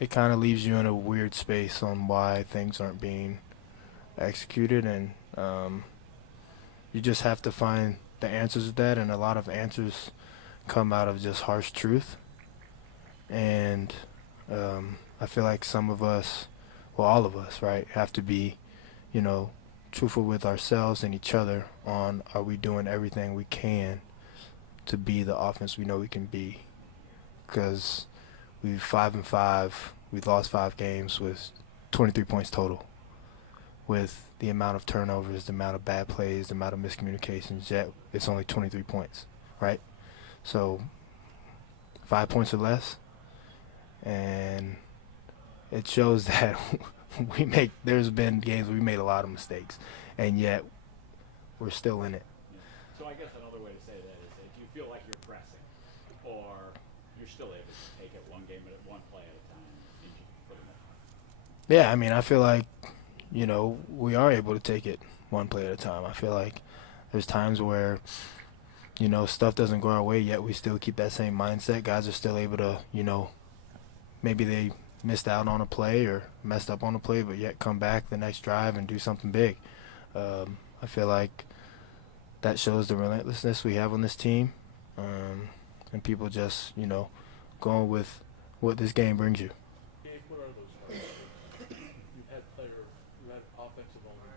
it kind of leaves you in a weird space on why things aren't being executed, and you just have to find the answers to that, and a lot of answers come out of just harsh truth. And I feel like some of us, well, all of us, right, have to be, truthful with ourselves and each other on, are we doing everything we can to be the offense we know we can be? Because we've 5-5, we've lost 5 games with 23 points total, with the amount of turnovers, the amount of bad plays, the amount of miscommunications, yet it's only 23 points, right? So 5 points or less, and it shows that there's been games where we made a lot of mistakes, and yet we're still in it. So I guess another way to say that is if you feel like you're pressing, or you're still able to take it one game at one play at a time for the most part. Yeah, I mean, I feel like, we are able to take it one play at a time. I feel like there's times where, stuff doesn't go our way, yet we still keep that same mindset. Guys are still able to, maybe they missed out on a play or messed up on a play, but yet come back the next drive and do something big. I feel like that shows the relentlessness we have on this team, and people just, going with what this game brings you. Gabe, what are those factors? You've had offensive owners.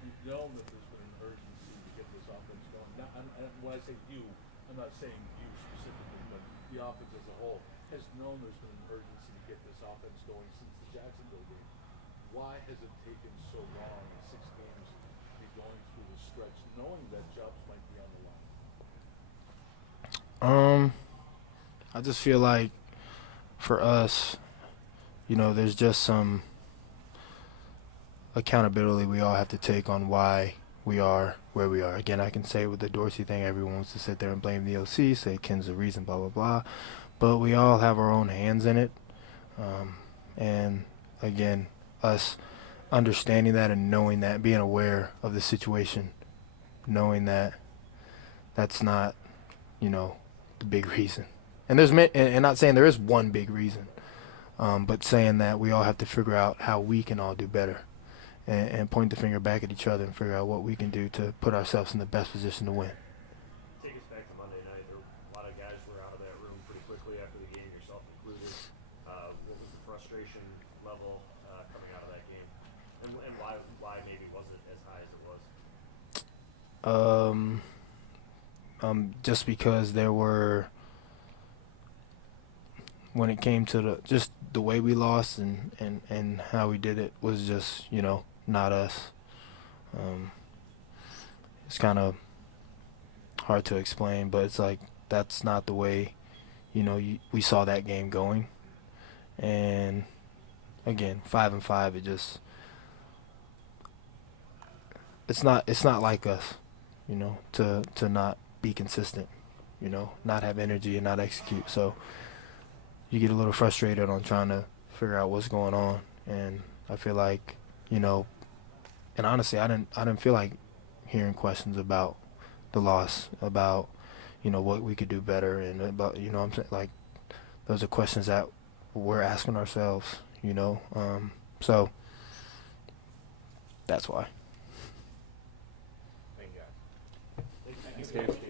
You've known that there's been an urgency to get this offense going. Now, when I say you, I'm not saying you specifically, but the offense as a whole has known there's been an urgency to get this offense going since the Jacksonville game. Why has it taken so long, 6 games, to be going through the stretch, knowing that jobs might be on the line? I just feel like for us, there's just some accountability we all have to take on why we are where we are. Again, I can say with the Dorsey thing, everyone wants to sit there and blame the OC, say Ken's the reason, blah, blah, blah. But we all have our own hands in it. And, again, us understanding that and knowing that, being aware of the situation, knowing that that's not, the big reason. And and not saying there is one big reason, but saying that we all have to figure out how we can all do better, and point the finger back at each other and figure out what we can do to put ourselves in the best position to win. Take us back to Monday night. There were a lot of guys were out of that room pretty quickly after the game, yourself included. What was the frustration level coming out of that game, and why maybe wasn't it as high as it was? Just because there were, when it came to just the way we lost and how we did it was just, not us. It's kind of hard to explain, but it's like that's not the way, we saw that game going. And again, 5-5, it's not like us, to not be consistent, not have energy and not execute. So you get a little frustrated on trying to figure out what's going on. And I feel like, and honestly, I didn't feel like hearing questions about the loss, about, what we could do better, and about, I'm saying, like, those are questions that we're asking ourselves, so that's why. Thank you guys. Thanks, Gabe.